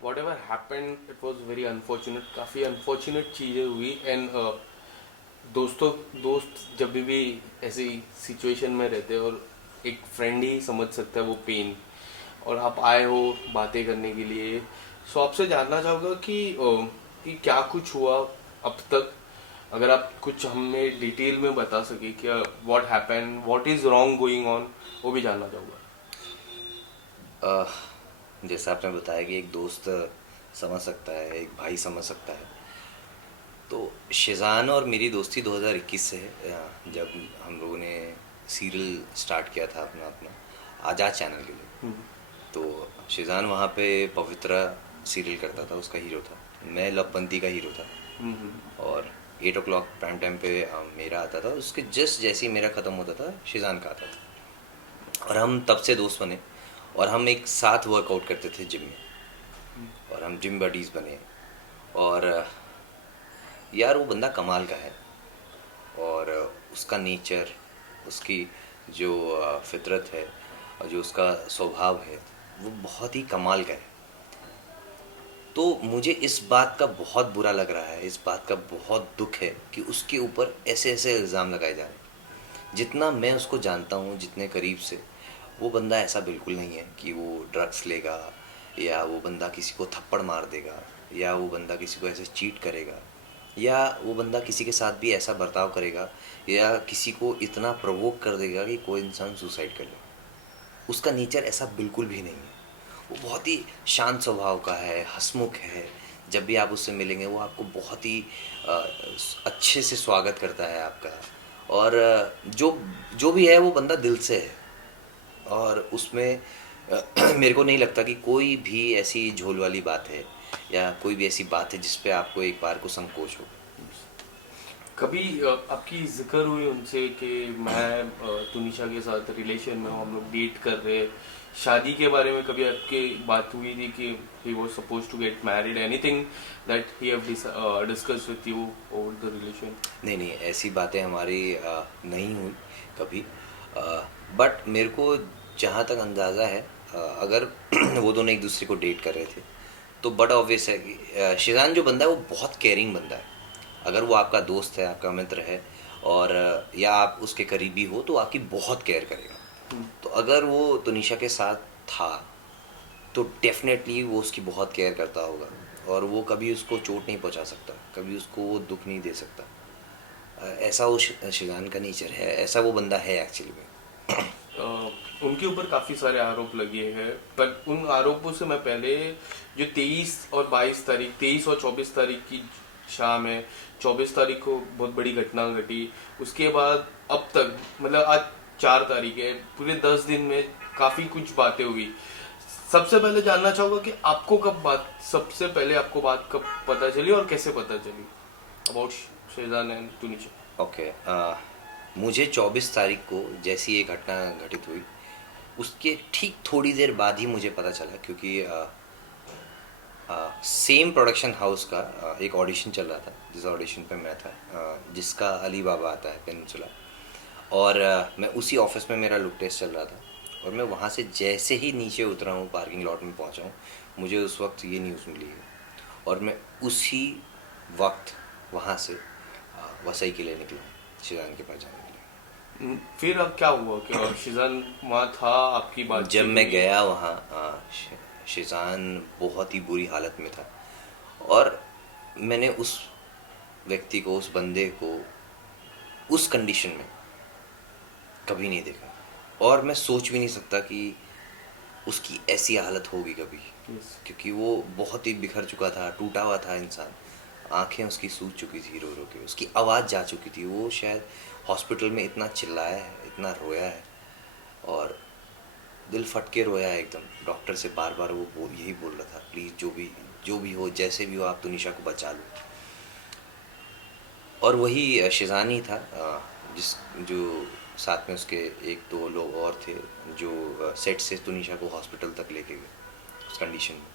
whatever happened, it was very unfortunate. काफ़ी unfortunate चीज़ें हुई and दोस्तों दोस्त जब भी ऐसी सिचुएशन में रहते हैं और एक फ्रेंड ही समझ सकता है वो पेन, और आप आए हो बातें करने के लिए। सो आपसे जानना चाहूँगा कि क्या कुछ हुआ अब तक, अगर आप कुछ हमें डिटेल में बता सके कि what happen, what is wrong going on, वो भी जानना चाहूँगा। अह, जैसा आपने बताया कि एक दोस्त समझ सकता है, एक भाई समझ सकता है। तो शिज़ान और मेरी दोस्ती 2021 से है, जब हम लोगों ने सीरियल स्टार्ट किया था अपना अपना आज़ाद चैनल के लिए। तो शिज़ान वहाँ पे पवित्रा सीरियल करता था, उसका हीरो था। मैं लवबंती का हीरो था। और 8 o'clock प्राइम टाइम पे मेरा आता था, उसके जस्ट जैसे ही मेरा ख़त्म होता था शिज़ान का आता था। और हम तब से दोस्त बने और हम एक साथ वर्कआउट करते थे जिम में, और हम जिम बडीज़ बने। और यार वो बंदा कमाल का है। और उसका नेचर, उसकी जो फितरत है और जो उसका स्वभाव है वो बहुत ही कमाल का है। तो मुझे इस बात का बहुत बुरा लग रहा है, इस बात का बहुत दुख है कि उसके ऊपर ऐसे ऐसे इल्ज़ाम लगाए जा रहे हैं। जितना मैं उसको जानता हूँ, जितने करीब से, वो बंदा ऐसा बिल्कुल नहीं है कि वो ड्रग्स लेगा, या वो बंदा किसी को थप्पड़ मार देगा, या वो बंदा किसी को ऐसे चीट करेगा, या वो बंदा किसी के साथ भी ऐसा बर्ताव करेगा, या किसी को इतना प्रवोक कर देगा कि कोई इंसान सुसाइड कर ले। उसका नेचर ऐसा बिल्कुल भी नहीं है। वो बहुत ही शांत स्वभाव का है, हंसमुख है। जब भी आप उससे मिलेंगे वो आपको बहुत ही अ, अच्छे से स्वागत करता है आपका। और जो जो भी है वो बंदा दिल से है। और उसमें मेरे को नहीं लगता कि कोई भी ऐसी झोल वाली बात है, या कोई भी ऐसी बात है जिस पे आपको एक बार को संकोच हो। कभी आपकी जिक्र हुई उनसे कि मैं तुनिशा के साथ रिलेशन में हूँ, हम लोग डेट कर रहे हैं, शादी के बारे में कभी आपकी बात हुई थी कि he was suppose to get married, anything that he have discuss with you over the relation? नहीं नहीं, ऐसी बातें हमारी नहीं हुई कभी। बट मेरे को जहाँ तक अंदाज़ा है, अगर वो दोनों एक दूसरे को डेट कर रहे थे तो बड़ा ऑब्वियस है कि शिजान जो बंदा है वो बहुत केयरिंग बंदा है। अगर वो आपका दोस्त है, आपका मित्र है, और या आप उसके करीबी हो, तो आपकी बहुत केयर करेगा। तो अगर वो तुनिशा के साथ था तो डेफिनेटली वो उसकी बहुत केयर करता होगा, और वो कभी उसको चोट नहीं पहुंचा सकता, कभी उसको वो दुख नहीं दे सकता। ऐसा वो शिजान का नेचर है, ऐसा वो बंदा है एक्चुअली में। उनके ऊपर काफी सारे आरोप लगे हैं, पर उन आरोपों से मैं पहले, जो 23 और 22 तारीख, 23 और 24 तारीख की शाम है, 24 तारीख को बहुत बड़ी घटना घटी, उसके बाद अब तक, मतलब आज 4 तारीख है, पूरे 10 दिन में काफी कुछ बातें हुई। सबसे पहले जानना चाहूंगा कि आपको कब बात, सबसे पहले आपको बात कब पता चली और कैसे पता चली about Schezwan and Tunisha? Okay. मुझे 24 तारीख को जैसी ये घटना घटित हुई, उसके ठीक थोड़ी देर बाद ही मुझे पता चला, क्योंकि सेम प्रोडक्शन हाउस का एक ऑडिशन चल रहा था, जिस ऑडिशन पे मैं था, जिसका अली बाबा आता है पेनिनसुला। और मैं उसी ऑफिस में, मेरा लुक टेस्ट चल रहा था, और मैं वहाँ से जैसे ही नीचे उतरा हूँ, पार्किंग लॉट में पहुँचा हूँ, मुझे उस वक्त ये न्यूज़ मिली है। और मैं उसी वक्त वहाँ से वसई के लिए निकला हूँ, शिजान के पास जाने के फिर अब क्या हुआ कि शिजन वहाँ था, आपकी लिए। जब बातचीत मैं हुई? गया वहाँ, शिजान बहुत ही बुरी हालत में था। और मैंने उस व्यक्ति को, उस बंदे को उस कंडीशन में कभी नहीं देखा, और मैं सोच भी नहीं सकता कि उसकी ऐसी हालत होगी कभी। Yes. क्योंकि वो बहुत ही बिखर चुका था, टूटा हुआ था इंसान। आंखें उसकी सूज चुकी थी रो रो के, उसकी आवाज़ जा चुकी थी। वो शायद हॉस्पिटल में इतना चिल्लाया है, इतना रोया है, और दिल फट के रोया है एकदम। डॉक्टर से बार बार वो यही बोल रहा था, प्लीज़ जो भी हो, जैसे भी हो, आप तुनिशा को बचा लो। और वही शिजानी था, जिस जो साथ में उसके एक दो लोग और थे, जो सेट से तुनिशा को हॉस्पिटल तक लेके गए उस कंडीशन में।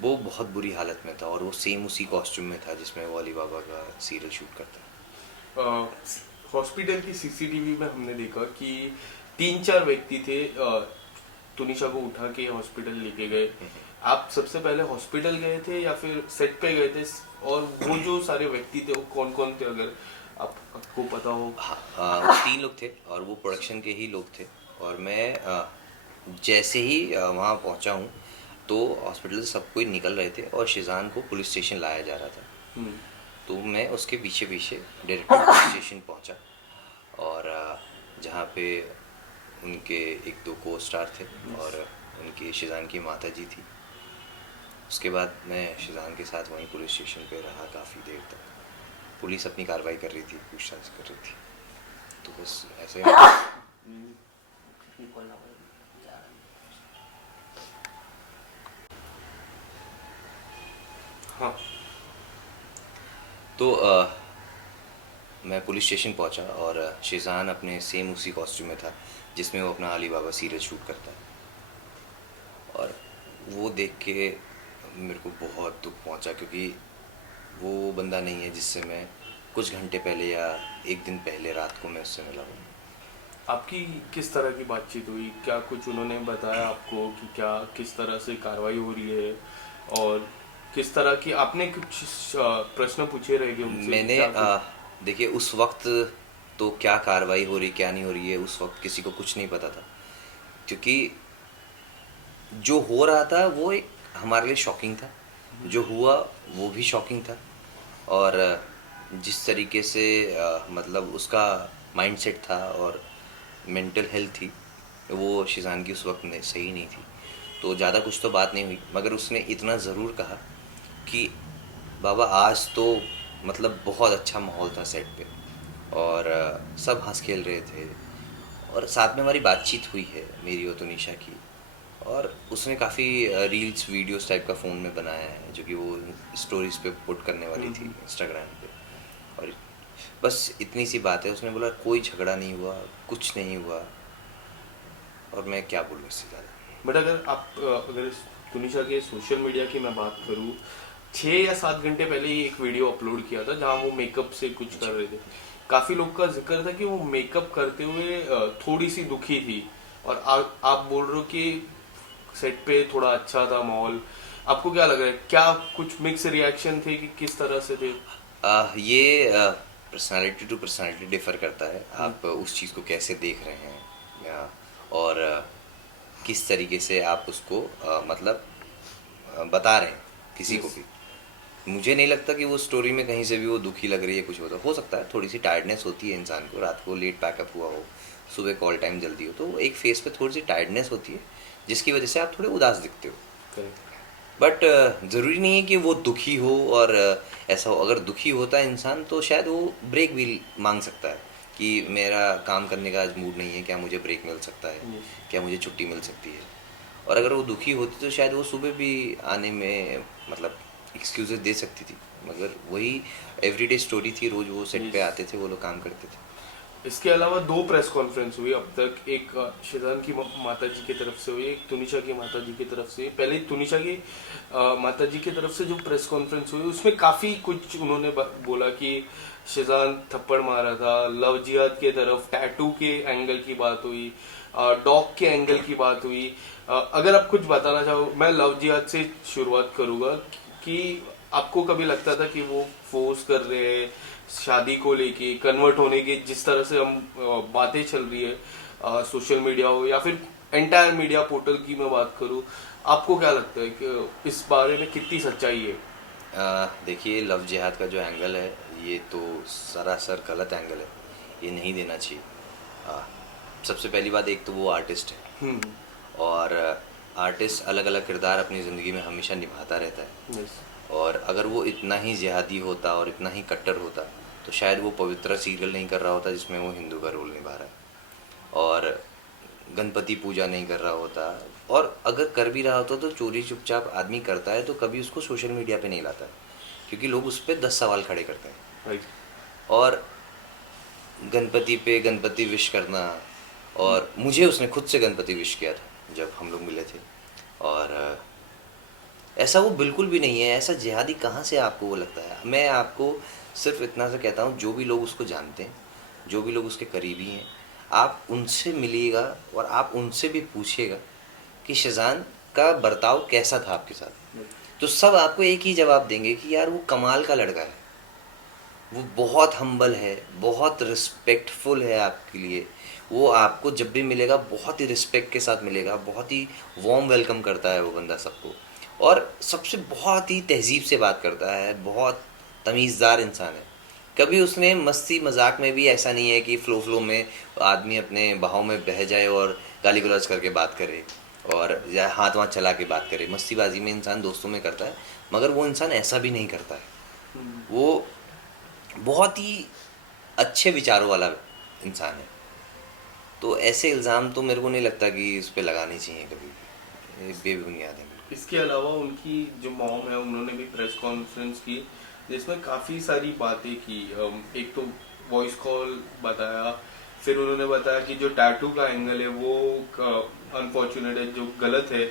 वो बहुत बुरी हालत में था, और वो सेम उसी कॉस्ट्यूम में था जिसमें वो अली बाबा का सीरियल शूट करता हॉस्पिटल की सीसीटीवी में हमने देखा कि 3-4 व्यक्ति थे, तुनिशा को उठा के हॉस्पिटल लेके गए, आप सबसे पहले हॉस्पिटल गए थे या फिर सेट पे गए थे? और वो जो सारे व्यक्ति थे वो कौन कौन थे, अगर आपको पता हो? वो 3 लोग थे और वो प्रोडक्शन के ही लोग थे। और मैं जैसे ही वहाँ पहुँचा हूँ तो हॉस्पिटल से सब कोई निकल रहे थे और शिजान को पुलिस स्टेशन लाया जा रहा था। हम्म, तो मैं उसके पीछे पीछे डायरेक्टली पुलिस स्टेशन पहुँचा और जहाँ पे उनके 1-2 को स्टार थे और उनकी शिजान की माता जी थी। उसके बाद मैं शिजान के साथ वहीं पुलिस स्टेशन पे रहा काफ़ी देर तक। पुलिस अपनी कार्रवाई कर रही थी, पूछताछ कर रही थी। तो बस ऐसे हाँ। तो मैं पुलिस स्टेशन पहुंचा और शिजान अपने सेम उसी कॉस्ट्यूम में था जिसमें वो अपना अली बाबा सीरियल शूट करता है। और वो देख के मेरे को बहुत दुख पहुंचा, क्योंकि वो बंदा नहीं है जिससे मैं कुछ घंटे पहले या एक दिन पहले रात को मैं उससे मिला हूँ। आपकी किस तरह की बातचीत हुई? क्या कुछ उन्होंने बताया आपको कि क्या किस तरह से कार्रवाई हो रही है, और किस तरह की आपने कुछ प्रश्न पूछे रहेंगे उनसे? मैंने क्या कुछ? देखिए उस वक्त तो क्या कार्रवाई हो रही क्या नहीं हो रही है उस वक्त किसी को कुछ नहीं पता था, क्योंकि जो हो रहा था वो एक हमारे लिए शॉकिंग था, जो हुआ वो भी शॉकिंग था। और जिस तरीके से मतलब उसका माइंडसेट था और मेंटल हेल्थ थी वो शिजान की उस वक्त में सही नहीं थी। तो ज़्यादा कुछ तो बात नहीं हुई, मगर उसने इतना ज़रूर कहा कि बाबा आज तो मतलब बहुत अच्छा माहौल था सेट पे और सब हंस खेल रहे थे। और साथ में हमारी बातचीत हुई है मेरी और तुनिशा की, और उसने काफ़ी रील्स वीडियोस टाइप का फ़ोन में बनाया है जो कि वो स्टोरीज पे पुट करने वाली थी इंस्टाग्राम पे। और बस इतनी सी बात है, उसने बोला कोई झगड़ा नहीं हुआ, कुछ नहीं हुआ। और मैं क्या बोलूँ इससे ज़्यादा। बट अगर आप अगर तुनिशा के सोशल मीडिया की मैं बात करूँ, 6 या 7 घंटे पहले ही एक वीडियो अपलोड किया था जहाँ वो मेकअप से कुछ कर रहे थे। काफी लोग का जिक्र था कि वो मेकअप करते हुए थोड़ी सी दुखी थी, और आप बोल रहे हो कि सेट पे थोड़ा अच्छा था माहौल। आपको क्या लग रहा है, क्या कुछ मिक्स रिएक्शन थे कि किस तरह से थे? ये पर्सनालिटी टू पर्सनालिटी डिफ़र करता है, आप उस चीज़ को कैसे देख रहे हैं और किस तरीके से आप उसको मतलब बता रहे हैं किसी को Yes. भी। मुझे नहीं लगता कि वो स्टोरी में कहीं से भी वो दुखी लग रही है, कुछ होता हो सकता है, थोड़ी सी टायर्डनेस होती है इंसान को, रात को लेट पैकअप हुआ हो, सुबह कॉल टाइम जल्दी हो, तो एक फेस पे थोड़ी सी टायर्डनेस होती है जिसकी वजह से आप थोड़े उदास दिखते हो। Correct. बट ज़रूरी नहीं है कि वो दुखी हो और ऐसा हो। अगर दुखी होता है इंसान तो शायद वो ब्रेक भी मांग सकता है कि मेरा काम करने का आज मूड नहीं है, क्या मुझे ब्रेक मिल सकता है, Yes. क्या मुझे छुट्टी मिल सकती है। और अगर वो दुखी होती तो शायद वो सुबह भी आने में मतलब एक्सक्यूज़ेस दे सकती थी, मगर वही एवरीडे स्टोरी थी, रोज़ वो सेट पे Yes. आते थे, वो लोग काम करते थे। इसके अलावा 2 प्रेस कॉन्फ्रेंस हुई अब तक, एक शिजान की माता जी की तरफ से हुई, एक तुनिशा की माता जी की तरफ से। पहले तुनिशा की माता जी की तरफ से जो प्रेस कॉन्फ्रेंस हुई उसमें काफी कुछ उन्होंने बोला कि शिजान थप्पड़ मारा था, लव जिहाद के तरफ टैटू के एंगल की बात हुई, डॉग के एंगल की बात हुई। अगर आप कुछ बताना चाहो, मैं लव जिहाद से शुरुआत करूंगा कि आपको कभी लगता था कि वो फोर्स कर रहे हैं शादी को लेके, कन्वर्ट होने की जिस तरह से हम बातें चल रही है सोशल मीडिया हो या फिर एंटायर मीडिया पोर्टल की मैं बात करूं, आपको क्या लगता है कि इस बारे में कितनी सच्चाई है? देखिए लव जिहाद का जो एंगल है ये तो सरासर गलत एंगल है, ये नहीं देना चाहिए। आ, सबसे पहली बात, एक तो वो आर्टिस्ट है हम्म। और आर्टिस्ट अलग अलग किरदार अपनी ज़िंदगी में हमेशा निभाता रहता है। यस। और अगर वो इतना ही जिहादी होता और इतना ही कट्टर होता तो शायद वो पवित्रा सीरियल नहीं कर रहा होता जिसमें वो हिंदू का रोल निभा रहा है, और गणपति पूजा नहीं कर रहा होता। और अगर कर भी रहा होता तो चोरी चुपचाप आदमी करता है तो कभी उसको सोशल मीडिया पे नहीं लाता, क्योंकि लोग उस पर 10 सवाल खड़े करते हैं। राइट। और गणपति पे गणपति विश करना, और मुझे उसने खुद से गणपति विश किया था जब हम लोग मिले थे। और ऐसा वो बिल्कुल भी नहीं है, ऐसा जिहादी कहाँ से आपको वो लगता है। मैं आपको सिर्फ इतना सा कहता हूँ, जो भी लोग उसको जानते हैं, जो भी लोग उसके करीबी हैं, आप उनसे मिलिएगा और आप उनसे भी पूछिएगा कि शेज़ान का बर्ताव कैसा था आपके साथ, तो सब आपको एक ही जवाब देंगे कि यार वो कमाल का लड़का है, वो बहुत हम्बल है, बहुत रिस्पेक्टफुल है आपके लिए, वो आपको जब भी मिलेगा बहुत ही रिस्पेक्ट के साथ मिलेगा, बहुत ही वार्म वेलकम करता है वो बंदा सबको, और सबसे बहुत ही तहज़ीब से बात करता है, बहुत तमीज़दार इंसान है। कभी उसने मस्ती मजाक में भी ऐसा नहीं है कि फ़्लो में आदमी अपने बहाव में बह जाए और गाली गलौज करके बात करे और या हाथ वाथ चला के बात करे। मस्तीबाजी में इंसान दोस्तों में करता है, मगर वो इंसान ऐसा भी नहीं करता है। वो बहुत ही अच्छे विचारों वाला इंसान है। तो ऐसे इल्ज़ाम तो मेरे को नहीं लगता कि इस पे लगाने चाहिए कभी भी, ये बेबुनियाद है। इसके अलावा उनकी जो मॉम है उन्होंने भी प्रेस कॉन्फ्रेंस की जिसमें काफ़ी सारी बातें की। एक तो वॉइस कॉल बताया, फिर उन्होंने बताया कि जो टैटू का एंगल है वो अनफॉर्चुनेट है, जो गलत है।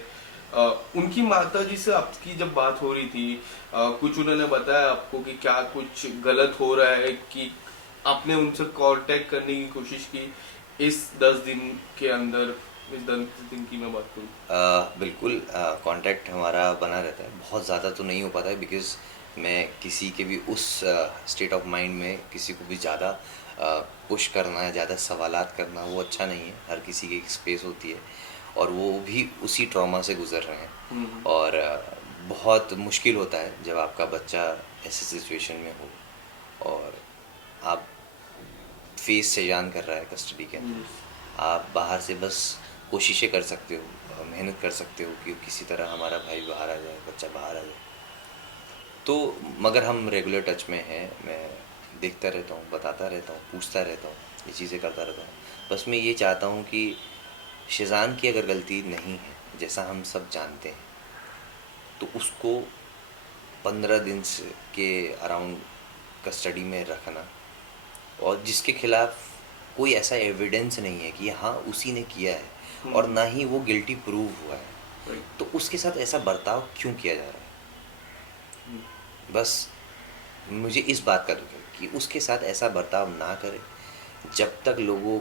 उनकी माता जी से आपकी जब बात हो रही थी, कुछ उन्होंने बताया आपको कि क्या कुछ गलत हो रहा है, कि आपने उनसे कांटेक्ट करने की कोशिश की इस 10 दिन के अंदर? इस 10 दिन की मैं बात करूँ। बिल्कुल कांटेक्ट हमारा बना रहता है, बहुत ज़्यादा तो नहीं हो पाता है बिकॉज़ मैं किसी के भी उस स्टेट ऑफ माइंड में किसी को भी ज़्यादा पुश करना है, ज़्यादा सवालात करना वो अच्छा नहीं है। हर किसी की एक स्पेस होती है और वो भी उसी ट्रॉमा से गुजर रहे हैं, और बहुत मुश्किल होता है जब आपका बच्चा ऐसे सिचुएशन में हो और आप फेस से जान कर रहा है कस्टडी के अंदर। आप बाहर से बस कोशिशें कर सकते हो, मेहनत कर सकते हो कि किसी तरह हमारा भाई बाहर आ जाए, बच्चा बाहर आ जाए। तो मगर हम रेगुलर टच में हैं, मैं देखता रहता हूँ, बताता रहता हूँ, पूछता रहता हूँ, ये चीज़ें करता रहता हूँ। बस मैं ये चाहता हूँ कि शेज़ान की अगर गलती नहीं है, जैसा हम सब जानते हैं, तो उसको 15 दिन के अराउंड कस्टडी में रखना, और जिसके खिलाफ कोई ऐसा एविडेंस नहीं है कि हाँ उसी ने किया है और ना ही वो गिल्टी प्रूव हुआ है, तो उसके साथ ऐसा बर्ताव क्यों किया जा रहा है। बस मुझे इस बात का दुख है कि उसके साथ ऐसा बर्ताव ना करें। जब तक लोगों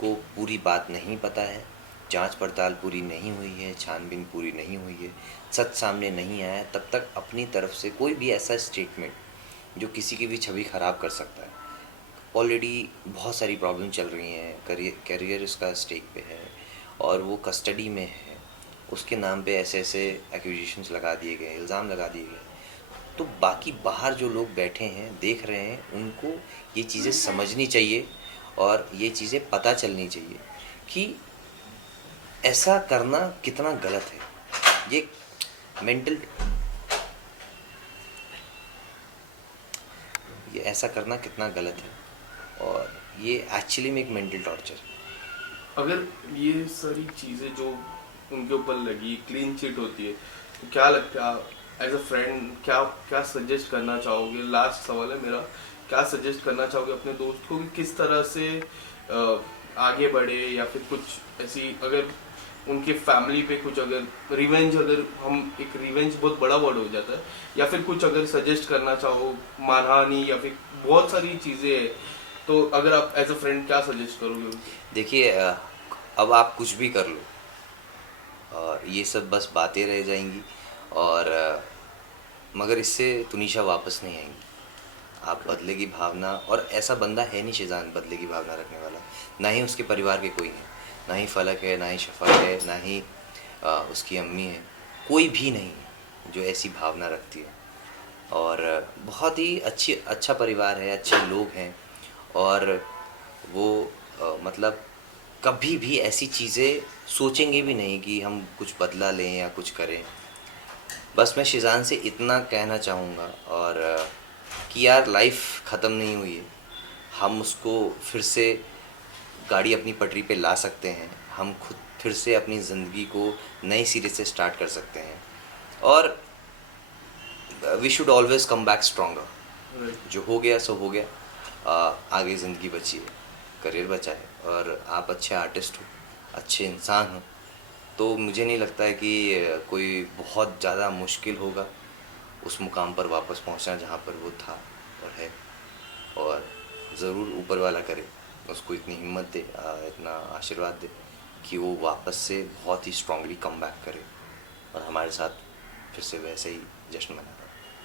को पूरी बात नहीं पता है, जांच पड़ताल पूरी नहीं हुई है, छानबीन पूरी नहीं हुई है, सच सामने नहीं आया, तब तक अपनी तरफ से कोई भी ऐसा स्टेटमेंट जो किसी की भी छवि ख़राब कर सकता है। ऑलरेडी बहुत सारी प्रॉब्लम चल रही हैं, करियर उसका स्टेक पे है और वो कस्टडी में है, उसके नाम पे ऐसे ऐसे एक्यूजेशंस लगा दिए गए, इल्ज़ाम लगा दिए गए। तो बाकी बाहर जो लोग बैठे हैं, देख रहे हैं, उनको ये चीज़ें समझनी चाहिए और ये चीज़ें पता चलनी चाहिए कि ऐसा करना कितना गलत है। ये मेंटल ये ऐसा करना कितना गलत है और ये एक्चुअली में एक मेंटल टॉर्चर है। अगर ये सारी चीज़ें जो उनके ऊपर लगी क्लीन चिट होती है, तो क्या लगता है एज अ फ्रेंड, क्या क्या सजेस्ट करना चाहोगे? लास्ट सवाल है मेरा, क्या सजेस्ट करना चाहोगे अपने दोस्त को कि किस तरह से आगे बढ़े, या फिर कुछ ऐसी अगर उनके फैमिली पे कुछ अगर रिवेंज, अगर हम एक रिवेंज बहुत बड़ा वर्ड हो जाता है, या फिर कुछ अगर सजेस्ट करना चाहो, मानहानि या फिर बहुत सारी चीज़ें हैं, तो अगर आप एज अ फ्रेंड क्या सजेस्ट करोगे? देखिए अब आप कुछ भी कर लो और ये सब बस बातें रह जाएंगी, और मगर इससे तुनिशा वापस नहीं आएंगी। आप बदले की भावना, और ऐसा बंदा है नहीं शेज़ान बदले की भावना रखने वाला, ना ही उसके परिवार के कोई है, ना ही फलक है, ना ही शफक है, ना ही उसकी अम्मी है, कोई भी नहीं है जो ऐसी भावना रखती है। और बहुत ही अच्छा परिवार है, अच्छे लोग हैं, और वो मतलब कभी भी ऐसी चीज़ें सोचेंगे भी नहीं कि हम कुछ बदला लें या कुछ करें। बस मैं शेज़ान से इतना कहना चाहूँगा और कि यार लाइफ ख़त्म नहीं हुई है, हम उसको फिर से गाड़ी अपनी पटरी पे ला सकते हैं, हम खुद फिर से अपनी ज़िंदगी को नए सिरे से स्टार्ट कर सकते हैं, और we should always come back stronger. जो हो गया सो हो गया, आगे ज़िंदगी बची है, करियर बचा है, और आप अच्छे आर्टिस्ट हो, अच्छे इंसान हो, तो मुझे नहीं लगता है कि कोई बहुत ज़्यादा मुश्किल होगा उस मुकाम पर वापस पहुंचना जहां पर वो था और है। और ज़रूर ऊपर वाला करे, उसको इतनी हिम्मत दे, इतना आशीर्वाद दे कि वो वापस से बहुत ही स्ट्रांगली कम बैक करे और हमारे साथ फिर से वैसे ही जश्न मना पाए।